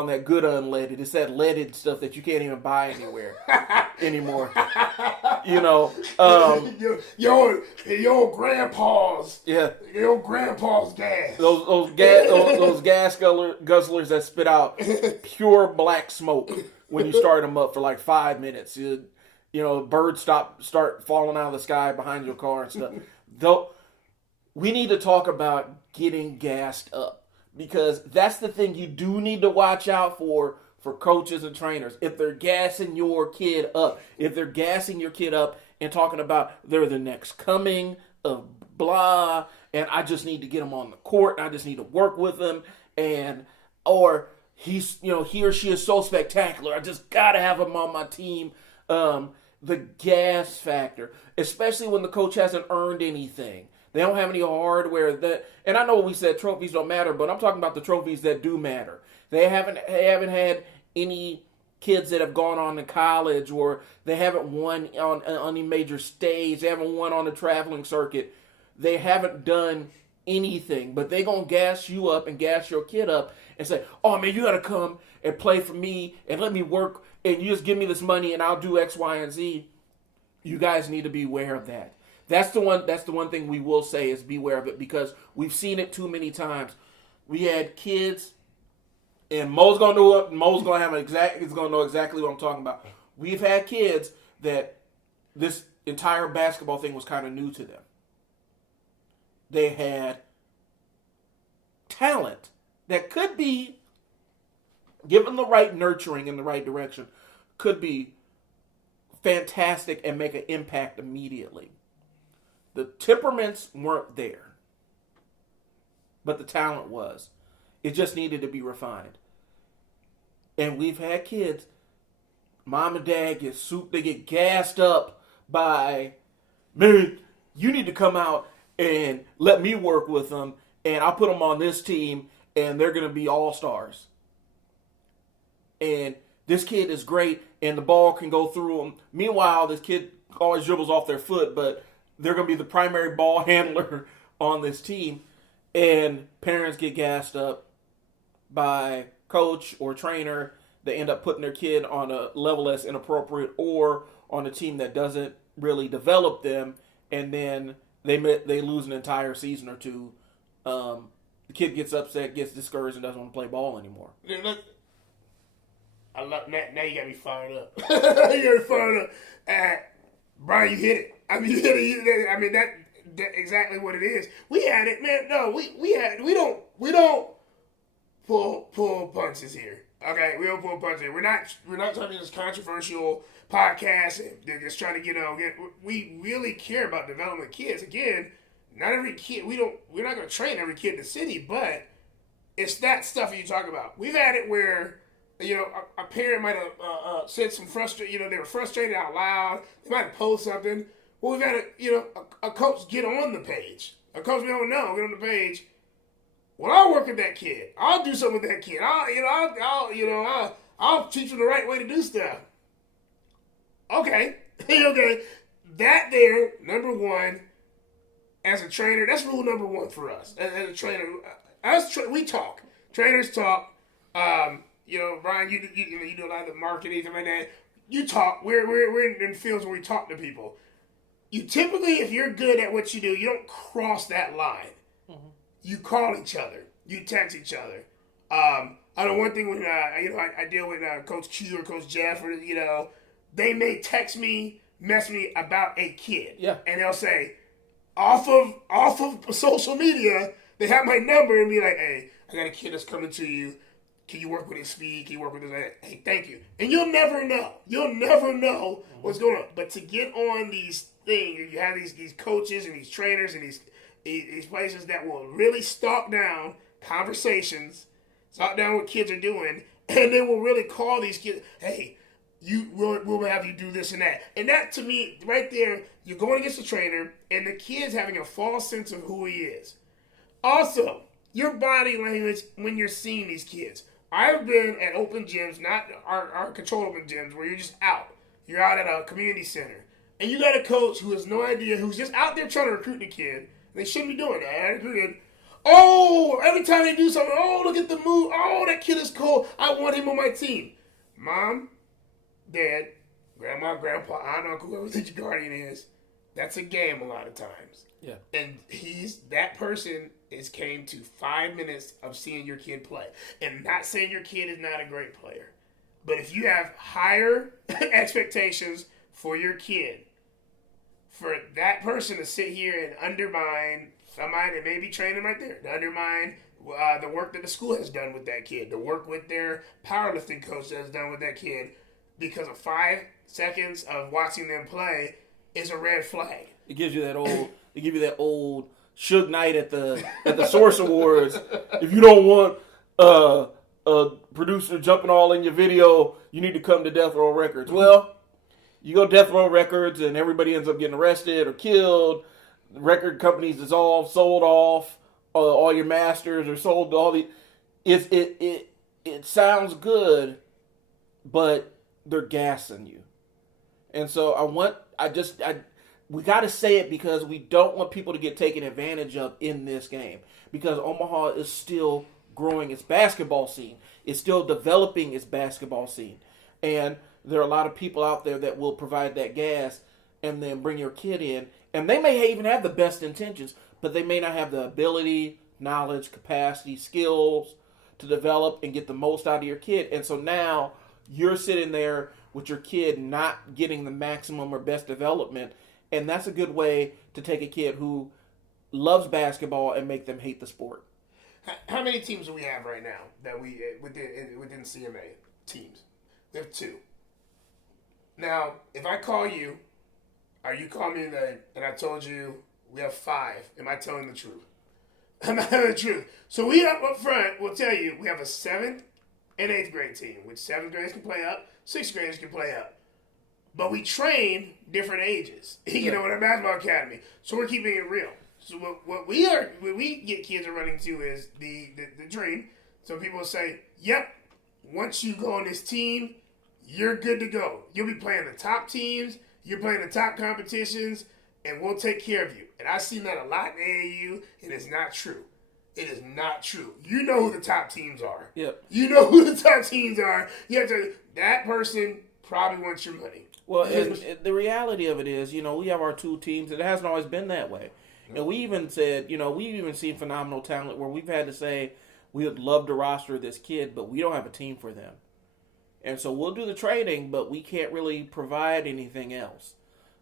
that good unleaded. It's that leaded stuff that you can't even buy anywhere anymore. Your grandpa's. Yeah. Your grandpa's gas. Those gas guzzlers that spit out pure black smoke when you start them up for like 5 minutes. Birds start falling out of the sky behind your car and stuff. Though we need to talk about getting gassed up, because that's the thing you do need to watch out for coaches and trainers. If they're gassing your kid up, and talking about they're the next coming of blah, and I just need to get them on the court, and I just need to work with them, or he or she is so spectacular, I just gotta have him on my team. The gas factor, especially when the coach hasn't earned anything. They don't have any hardware and I know we said trophies don't matter, but I'm talking about the trophies that do matter. They haven't had any kids that have gone on to college, or they haven't won on any major stage. They haven't won on the traveling circuit. They haven't done anything, but they gonna gas you up and gas your kid up and say, "Oh man, you gotta come and play for me and let me work, and you just give me this money and I'll do X, Y, and Z." You guys need to be aware of that. That's the one thing we will say is beware of it, because we've seen it too many times. We had kids, and Mo's gonna know exactly what I'm talking about. We've had kids that this entire basketball thing was kind of new to them. They had talent that could be, given the right nurturing in the right direction, could be fantastic and make an impact immediately. The temperaments weren't there, but the talent was. It just needed to be refined. And we've had kids, mom and dad they get gassed up by, man, you need to come out and let me work with them, and I'll put them on this team, and they're going to be all-stars. And this kid is great, and the ball can go through them. Meanwhile, this kid always dribbles off their foot, but they're going to be the primary ball handler on this team. And parents get gassed up by coach or trainer. They end up putting their kid on a level that's inappropriate or on a team that doesn't really develop them, and then they lose an entire season or two. The kid gets upset, gets discouraged, and doesn't want to play ball anymore. I love that. Now you got me fired up. You got me fired up. Brian, you hit it. I mean, you hit it. I mean, that exactly what it is. We had it, man. No, we don't pull punches here. Okay, we don't pull punches here. We're not trying to be this controversial podcast and just trying to we really care about developing kids. Again, not every kid. We're not going to train every kid in the city, but it's that stuff that you talk about. We've had it where, a parent might have said some they were frustrated out loud. They might have posted something. Well, we've had a coach get on the page. A coach we don't know get on the page. Well, I'll work with that kid. I'll do something with that kid. I'll teach him the right way to do stuff. Okay, okay. That there, number one, as a trainer, that's rule number one for us. As a trainer, we talk. Trainers talk. Brian, you do a lot of the marketing, something like that. You talk. We're in fields where we talk to people. You typically, if you're good at what you do, you don't cross that line. Mm-hmm. You call each other. You text each other. I know one thing when I deal with Coach Q or Coach Jeff, or they may text me, mess me about a kid. Yeah. And they'll say, off of social media, they have my number and be like, hey, I got a kid that's coming to you. Can you work with his speed? Can you work with his... Hey, thank you. And you'll never know. You'll never know what's going on. But to get on these things, you have these coaches and these trainers and these places that will really stalk down conversations, stalk down what kids are doing, and they will really call these kids, hey, we'll have you do this and that. And that, to me, right there, you're going against the trainer, and the kid's having a false sense of who he is. Also, your body language when you're seeing these kids. I've been at open gyms, not our controlled open gyms, where you're just out. You're out at a community center. And you got a coach who has no idea, who's just out there trying to recruit the kid. They shouldn't be doing that. Oh, every time they do something, oh, look at the move. Oh, that kid is cool. I want him on my team. Mom, Dad, Grandma, Grandpa, Aunt, Uncle, whoever the guardian is, that's a game a lot of times. Yeah. And that person came to 5 minutes of seeing your kid play. And not saying your kid is not a great player. But if you have higher expectations for your kid, for that person to sit here and undermine somebody that may be training right there, to undermine the work that the school has done with that kid, to work with their powerlifting coach that has done with that kid, because of 5 seconds of watching them play is a red flag. It gives you that old Suge Knight at the Source Awards. If you don't want a producer jumping all in your video, you need to come to Death Row Records. Well, you go to Death Row Records and everybody ends up getting arrested or killed. The record companies dissolved, sold off. All your masters are sold to all the. It sounds good, but they're gassing you, and so we got to say it because we don't want people to get taken advantage of in this game, because Omaha is still growing its basketball scene. It's still developing its basketball scene, and there are a lot of people out there that will provide that gas and then bring your kid in, and they may even have the best intentions, but they may not have the ability, knowledge, capacity, skills to develop and get the most out of your kid. And so now you're sitting there with your kid not getting the maximum or best development, and that's a good way to take a kid who loves basketball and make them hate the sport. How many teams do we have right now that we within CMA teams? We have 2. Now, if I call you, or you call me and I told you we have 5, am I telling the truth? Am I telling the truth? So we up front will tell you we have a 7th an 8th grade team, which 7th graders can play up, 6th graders can play up. But we train different ages, you know, in our basketball academy. So we're keeping it real. So what we get kids are running to is the dream. So people will say, yep, once you go on this team, you're good to go. You'll be playing the top teams, you're playing the top competitions, and we'll take care of you. And I've seen that a lot in AAU, and it's not true. It is not true. You know who the top teams are. Yep. You know who the top teams are. You have to, that person probably wants your money. Well, the reality of it is, you know, we have our 2 teams. It hasn't always been that way. And we even said, you know, we've even seen phenomenal talent where we've had to say, we would love to roster this kid, but we don't have a team for them. And so we'll do the training, but we can't really provide anything else.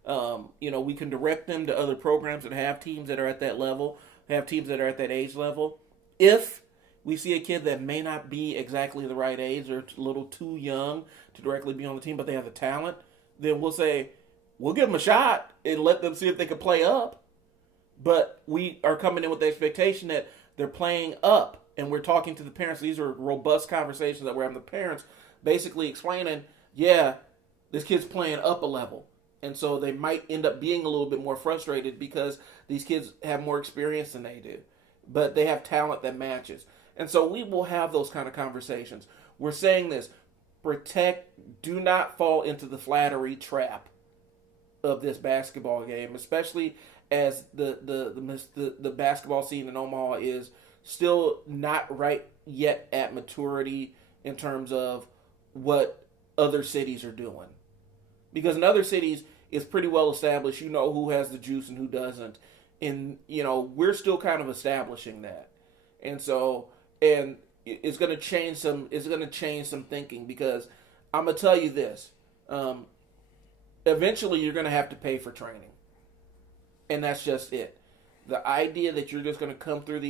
You know, we can direct them to other programs that have teams that are at that level, have teams that are at that age level. If we see a kid that may not be exactly the right age or a little too young to directly be on the team, but they have the talent, then we'll say, we'll give them a shot and let them see if they can play up. But we are coming in with the expectation that they're playing up, and we're talking to the parents. These are robust conversations that we're having with the parents, basically explaining, yeah, this kid's playing up a level. And so they might end up being a little bit more frustrated because these kids have more experience than they do. But they have talent that matches. And so we will have those kind of conversations. We're saying this, do not fall into the flattery trap of this basketball game, especially as the basketball scene in Omaha is still not right yet at maturity in terms of what other cities are doing. Because in other cities, it's pretty well established. You know who has the juice and who doesn't. And, you know, we're still kind of establishing that. And so, and it's going to change some thinking, because I'm going to tell you this. Eventually, you're going to have to pay for training. And that's just it. The idea that you're just going to come through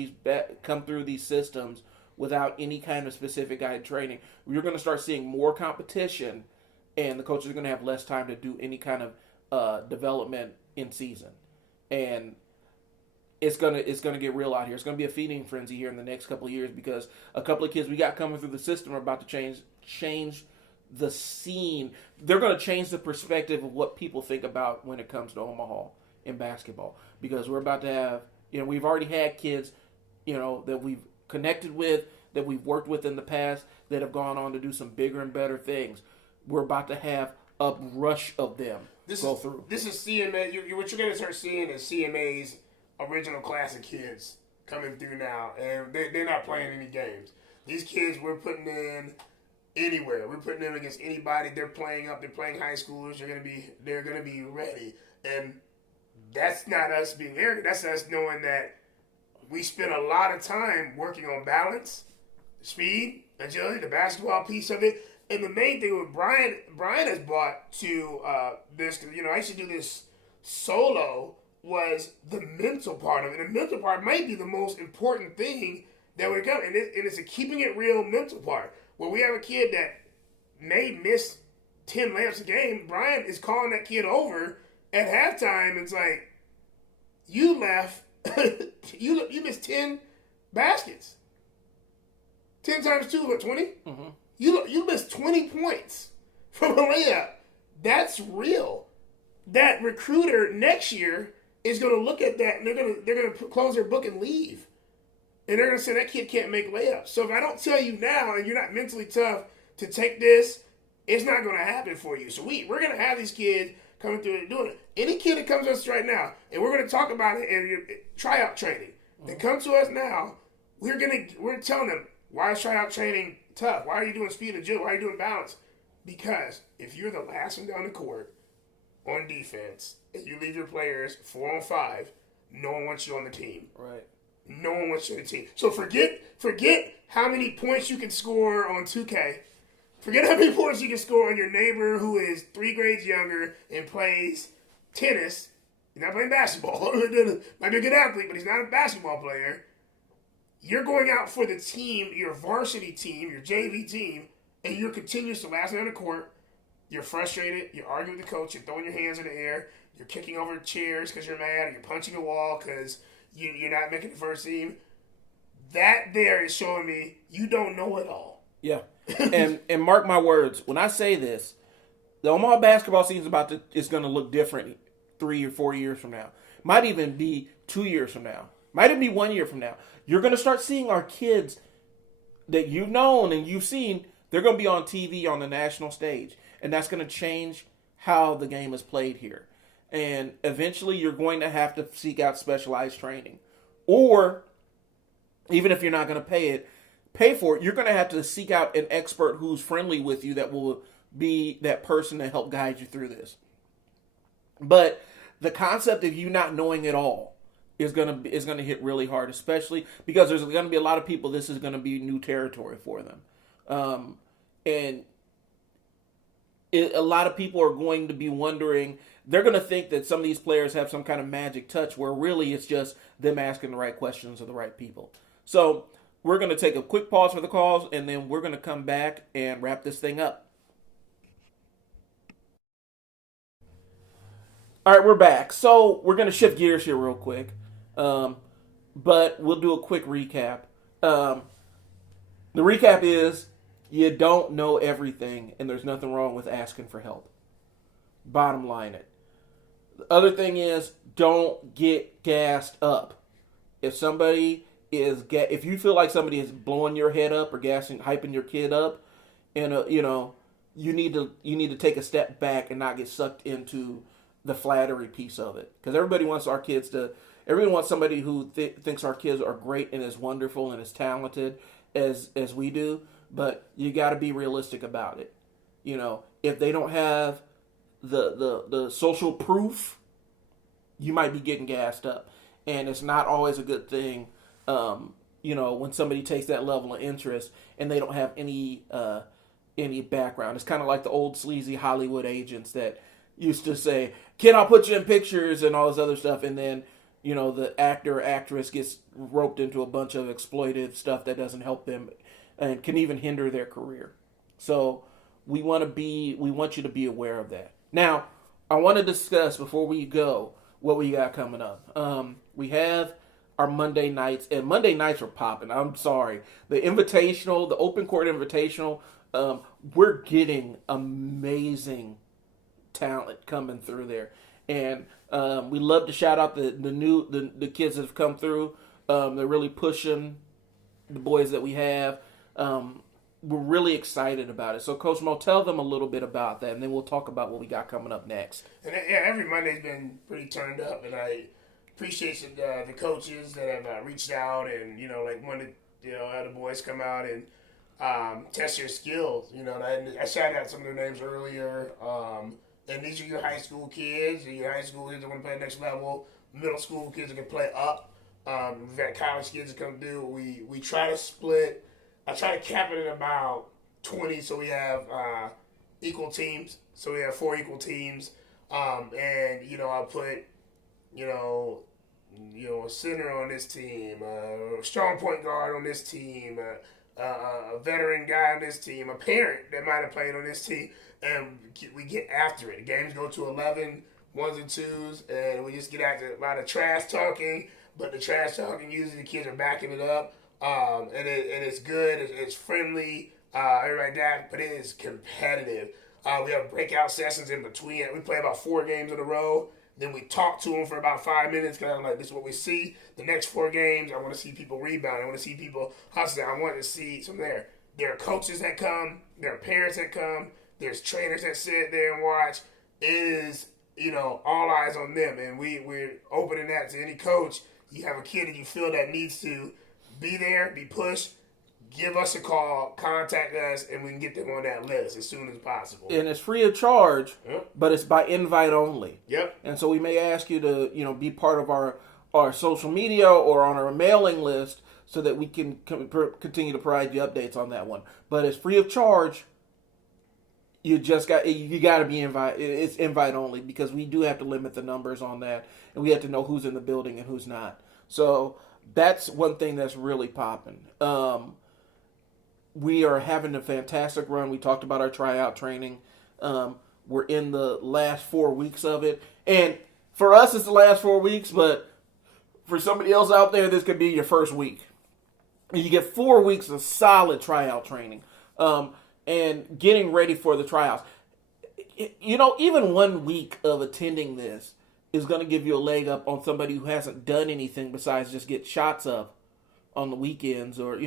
these systems without any kind of specific guided training, you're going to start seeing more competition, and the coaches are going to have less time to do any kind of development in season. And it's gonna get real out here. It's gonna be a feeding frenzy here in the next couple of years, because a couple of kids we got coming through the system are about to change the scene. They're gonna change the perspective of what people think about when it comes to Omaha in basketball, because we're about to have, you know, we've already had kids, you know, that we've connected with, that we've worked with in the past, that have gone on to do some bigger and better things. We're about to have a rush of them go through. This is CMA. What you're gonna start seeing is CMA's original class of kids coming through now, and they're not playing any games. These kids we're putting in anywhere. We're putting them against anybody. They're playing up. They're playing high schoolers. They're gonna be ready. And that's not us being arrogant. That's us knowing that we spend a lot of time working on balance, speed, agility, the basketball piece of it. And the main thing with Brian has brought to this, you know, I used to do this solo, was the mental part of it. And the mental part might be the most important thing that we're going. And it's a keeping it real mental part. Where we have a kid that may miss 10 layups a game, Brian is calling that kid over at halftime. It's like, you left, you missed 10 baskets. 10 times 2, what, 20? Mm-hmm. You missed 20 points from a layup. That's real. That recruiter next year is going to look at that, and they're going to close their book and leave. And they're going to say, that kid can't make layups. So if I don't tell you now and you're not mentally tough to take this, it's not going to happen for you. So we're going to have these kids coming through and doing it. Any kid that comes to us right now, and we're going to talk about it in tryout training, that comes to us now, we're telling them, why is tryout training tough? Why are you doing speed and agility? Why are you doing balance? Because if you're the last one down the court on defense and you leave your players 4 on 5, no one wants you on the team. Right. No one wants you on the team. So forget how many points you can score on 2K. Forget how many points you can score on your neighbor who is 3 grades younger and plays tennis. He's not playing basketball. Might be a good athlete, but he's not a basketball player. You're going out for the team, your varsity team, your JV team, and you're continuous to last man on the court. You're frustrated. You're arguing with the coach. You're throwing your hands in the air. You're kicking over chairs because you're mad. Or you're punching a wall because you're not making the first team. That there is showing me you don't know it all. Yeah. and mark my words, when I say this, the Omaha basketball season is going to look different 3 or 4 years from now. Might even be 2 years from now. Might even be 1 year from now. You're going to start seeing our kids that you've known and you've seen. They're going to be on TV on the national stage, and that's going to change how the game is played here. And eventually, you're going to have to seek out specialized training, or even if you're not going to pay for it, you're going to have to seek out an expert who's friendly with you that will be that person to help guide you through this. But the concept of you not knowing it all is going to hit really hard, especially because there's going to be a lot of people. This is going to be new territory for them, and a lot of people are going to be wondering. They're going to think that some of these players have some kind of magic touch, where really it's just them asking the right questions of the right people. So we're going to take a quick pause for the calls, and then we're going to come back and wrap this thing up. All right, we're back. So we're going to shift gears here real quick, but we'll do a quick recap. The recap is you don't know everything, and there's nothing wrong with asking for help. Bottom line it. The other thing is, don't get gassed up. If you feel like somebody is blowing your head up or hyping your kid up, and you need to take a step back and not get sucked into the flattery piece of it. Because everybody wants somebody who thinks our kids are great and as wonderful and as talented as we do. But you got to be realistic about it. If they don't have the social proof, you might be getting gassed up, and it's not always a good thing. When somebody takes that level of interest and they don't have any background. It's kind of like the old sleazy Hollywood agents that used to say, "Kid, I'll put you in pictures," and all this other stuff, and then the actor or actress gets roped into a bunch of exploitive stuff that doesn't help them and can even hinder their career. So we want you to be aware of that. Now, I want to discuss before we go what we got coming up. We have our Monday nights, and Monday nights are popping. I'm sorry. The Invitational, the Open Court Invitational, we're getting amazing talent coming through there. And we love to shout out the kids that have come through. They're really pushing the boys that we have. We're really excited about it. So, Coach Mo, tell them a little bit about that, and then we'll talk about what we got coming up next. And every Monday's been pretty turned up, and I appreciate the coaches that have reached out and wanted have the boys come out and test your skills. I shouted out some of their names earlier. And these are your high school kids, and your high school kids that want to play next level, middle school kids that can play up. We've got college kids that come through. We try to split. I try to cap it at about 20, so we have equal teams. So we have 4 equal teams, and I'll put a center on this team, a strong point guard on this team, a veteran guy on this team, a parent that might have played on this team, and we get after it. The games go to 11, 1s and 2s, and we just get after it. A lot of trash talking, but the trash talking, usually the kids are backing it up. And it's good, it's friendly, everybody like that, but it is competitive. We have breakout sessions in between. We play about 4 games in a row. Then we talk to them for about 5 minutes, kind of like, this is what we see. The next 4 games, I want to see people rebound. I want to see people hustle. I want to see some there. There are coaches that come. There are parents that come. There's trainers that sit there and watch. It is, all eyes on them. And we're opening that to any coach. You have a kid that you feel that needs to be there, be pushed, give us a call, contact us, and we can get them on that list as soon as possible. And it's free of charge, but it's by invite only. Yep. And so we may ask you to, be part of our social media or on our mailing list so that we can continue to provide you updates on that one. But it's free of charge. You got to be invite. It's invite only because we do have to limit the numbers on that, and we have to know who's in the building and who's not. So that's one thing that's really popping. We are having a fantastic run. We talked about our tryout training. We're in the last 4 weeks of it. And for us, it's the last 4 weeks, but for somebody else out there, this could be your first week. You get 4 weeks of solid tryout training. and getting ready for the tryouts. Even 1 week of attending this is going to give you a leg up on somebody who hasn't done anything besides just get shots up on the weekends, or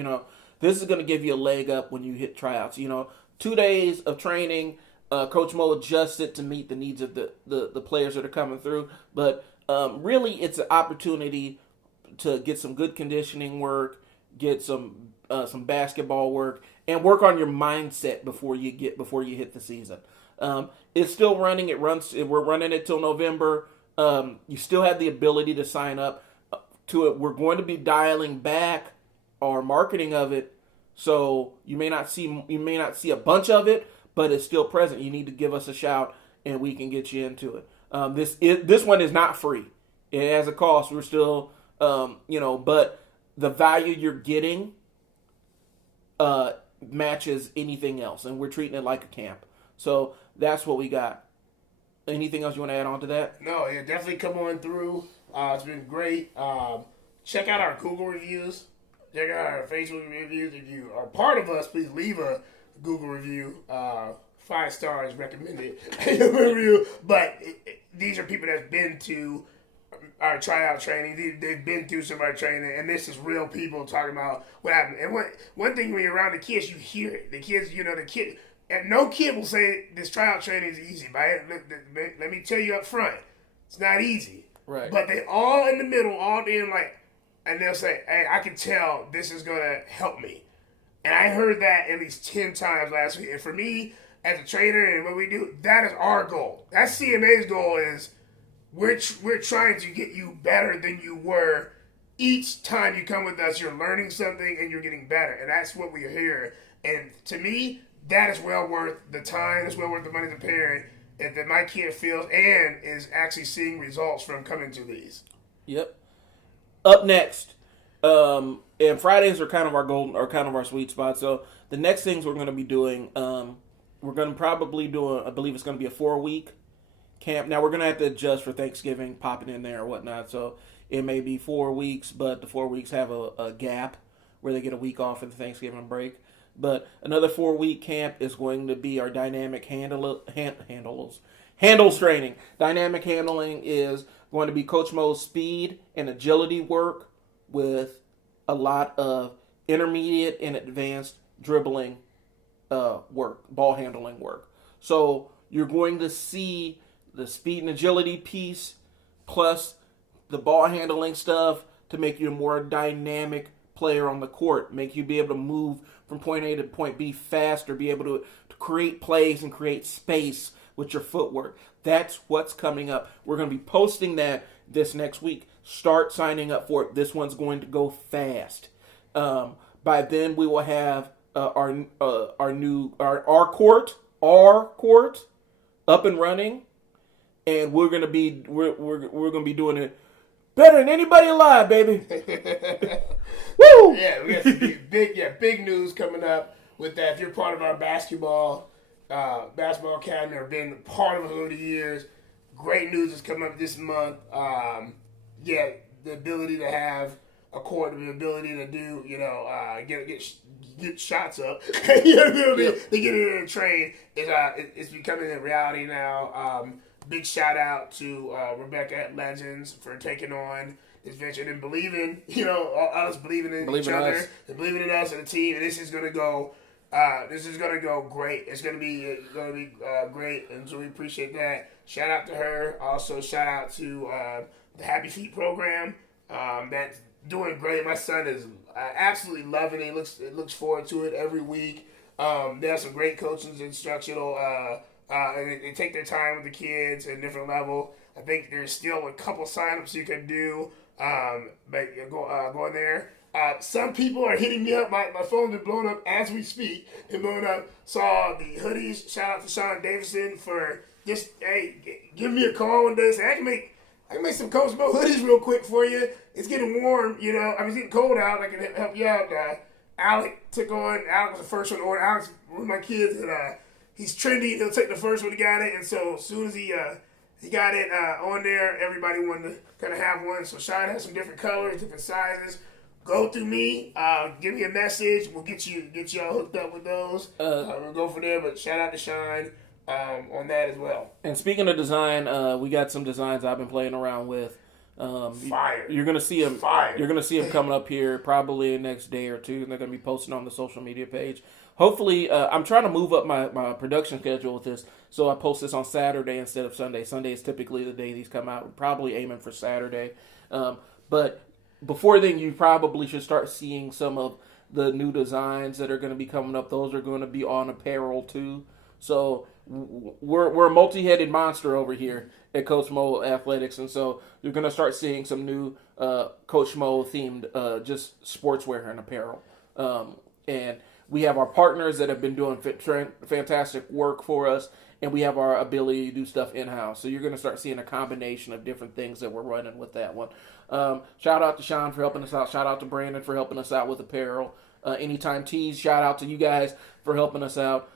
this is going to give you a leg up when you hit tryouts. 2 days of training. Coach Mo adjusts it to meet the needs of the players that are coming through, but really it's an opportunity to get some good conditioning work, get some basketball work, and work on your mindset before you hit the season. It's still running. We're running it till November. You still have the ability to sign up to it. We're going to be dialing back our marketing of it, so you may not see a bunch of it, but it's still present. You need to give us a shout, and we can get you into it. This one is not free. It has a cost. We're still, but the value you're getting matches anything else, and we're treating it like a camp. So that's what we got. Anything else you want to add on to that? No, yeah, definitely come on through. It's been great. Check out our Google reviews. Check out our Facebook reviews. If you are part of us, please leave a Google review. 5 stars recommended review. But these are people that's been to our tryout training. They've been through some of our training, and this is real people talking about what happened. And one thing when you're around the kids, you hear it. The kids, the kid. And no kid will say this tryout training is easy. Let me tell you up front, it's not easy. Right. But they all in the middle, all in and they'll say, "Hey, I can tell this is gonna help me." And I heard that at least 10 times last week. And for me, as a trainer and what we do, that is our goal. That's CMA's goal. Is we're trying to get you better than you were. Each time you come with us, you're learning something and you're getting better, and that's what we hear. And to me, that is well worth the time. It's well worth the money to parent that my kid feels and is actually seeing results from coming to these. Yep. Up next, and Fridays are kind of our sweet spot. So the next things we're going to be doing, we're going to probably do I believe it's going to be a 4-week camp. Now we're going to have to adjust for Thanksgiving, popping in there or whatnot. So it may be 4 weeks, but the 4 weeks have a gap where they get a week off for the Thanksgiving break. But another 4-week camp is going to be our dynamic handles training. Dynamic handling is going to be Coach Mo's speed and agility work with a lot of intermediate and advanced dribbling work, ball handling work. So you're going to see the speed and agility piece plus the ball handling stuff to make you a more dynamic player on the court, make you be able to move from point A to point B faster, be able to create plays and create space with your footwork. That's what's coming up. We're going to be posting that this next week. Start signing up for it. This one's going to go fast. By then, we will have our court up and running, and we're going to be doing it better than anybody alive, baby. Woo! Yeah, we got some big news coming up with that. If you're part of our basketball academy or been part of it over the years, great news is coming up this month. The ability to have a court, the ability to do, get shots up, the ability to get in there and train it's becoming a reality now. Big shout out to Rebecca at Legends for taking on this venture and believing, us believing in each other and believing in us and the team. And this is gonna go great. It's gonna be great, and so we appreciate that. Shout out to her. Also, shout out to the Happy Feet program. That's doing great. My son is absolutely loving it. Looks forward to it every week. They have some great coaches, instructional. And they take their time with the kids at a different level. I think there's still a couple signups you can do, but go in there. Some people are hitting me up. My phone's been blowing up as we speak. They're blowing up. Saw the hoodies. Shout out to Sean Davison for just, give me a call one day. Say, I can make some Coach Mo hoodies real quick for you. It's getting warm, it's getting cold out. I can help you out. Alec was the first one to order. Alec's one of my kids, and he's trendy. He'll take the first one to got it. And so as soon as he got it on there, everybody wanted to kind of have one. So Sean has some different colors, different sizes. go through me. Give me a message. We'll get y'all hooked up with those. We'll go from there. But shout out to Sean on that as well. And speaking of design, we got some designs I've been playing around with. Fire. You're gonna see them. Fire. You're gonna see them coming up here probably the next day or two, and they're gonna be posted on the social media page. Hopefully, I'm trying to move up my production schedule with this, so I post this on Saturday instead of Sunday. Sunday is typically the day these come out. We're probably aiming for Saturday, but before then, you probably should start seeing some of the new designs that are going to be coming up. Those are going to be on apparel too. So we're a multi-headed monster over here at Coach Mo Athletics, and so you're going to start seeing some new Coach Mo themed just sportswear and apparel. And we have our partners that have been doing fantastic work for us, and we have our ability to do stuff in-house. So you're going to start seeing a combination of different things that we're running with that one. Shout out to Sean for helping us out. Shout out to Brandon for helping us out with apparel. Anytime Tees, shout out to you guys for helping us out.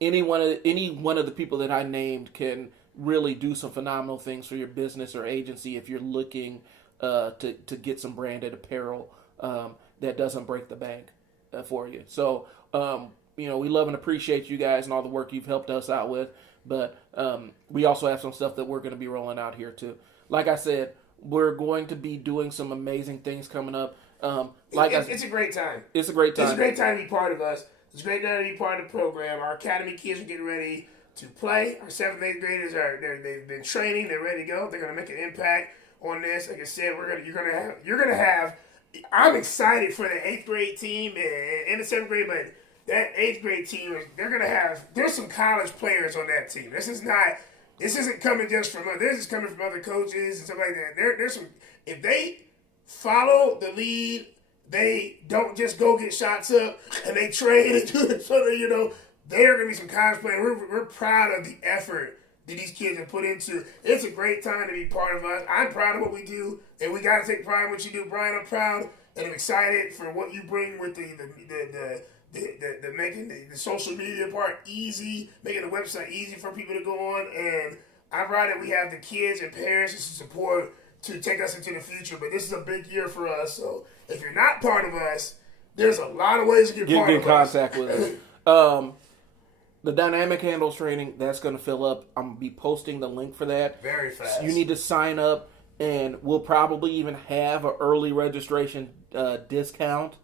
Any one of the people that I named can really do some phenomenal things for your business or agency if you're looking to get some branded apparel that doesn't break the bank for you. So, we love and appreciate you guys and all the work you've helped us out with. But we also have some stuff that we're going to be rolling out here too. Like I said, we're going to be doing some amazing things coming up. It's a great time. It's a great time. It's a great time to be part of us. It's a great time to be part of the program. Our academy kids are getting ready to play. Our 7th and 8th graders they've been training. They're ready to go. They're going to make an impact on this. Like I said, you're gonna have. I'm excited for the 8th grade team and the 7th grade, but that 8th grade team, there's some college players on that team. This isn't coming just from us. This is coming from other coaches and stuff like that. There's some, if they follow the lead, they don't just go get shots up and they train and do it. So there are going to be some college players. We're proud of the effort that these kids have put into. It's a great time to be part of us. I'm proud of what we do, and we got to take pride in what you do, Brian. I'm proud, and I'm excited for what you bring with the making the social media part easy, making the website easy for people to go on. And I'm proud that we have the kids and parents and support to take us into the future. But this is a big year for us. So if you're not part of us, there's a lot of ways to get part of us. Get in contact with us. The dynamic handles training, that's going to fill up. I'm going to be posting the link for that. Very fast. So you need to sign up, and we'll probably even have an early registration discount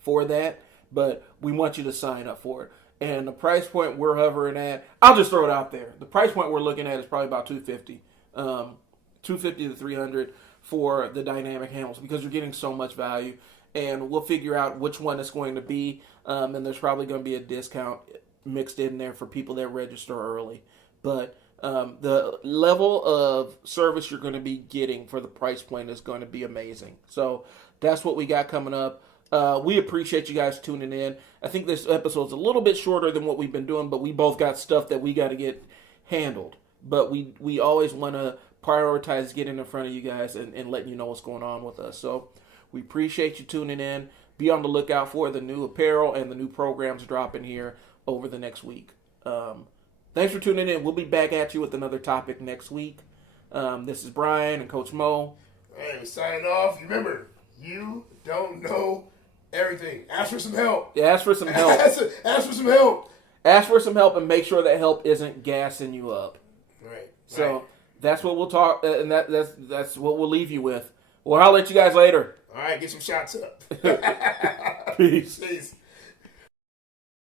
for that. But we want you to sign up for it. And the price point we're hovering at, I'll just throw it out there. The price point we're looking at is probably about $250. $250 to $300 for the dynamic handles because you're getting so much value. And we'll figure out which one it's going to be. And there's probably going to be a discount mixed in there for people that register early. But the level of service you're going to be getting for the price point is going to be amazing. So that's what we got coming up. We appreciate you guys tuning in. I think this episode's a little bit shorter than what we've been doing, but we both got stuff that we got to get handled. But we always want to prioritize getting in front of you guys and letting you know what's going on with us. So we appreciate you tuning in. Be on the lookout for the new apparel and the new programs dropping here over the next week. Thanks for tuning in. We'll be back at you with another topic next week. This is Brian and Coach Mo. Hey, signing off. Remember, you don't know everything. Ask for some help. Yeah, ask for some help. Ask for some help. Ask for some help and make sure that help isn't gassing you up. Right. So that's what we'll talk, and that's what we'll leave you with. Well, I'll let you guys later. All right, get some shots up. Peace. Peace.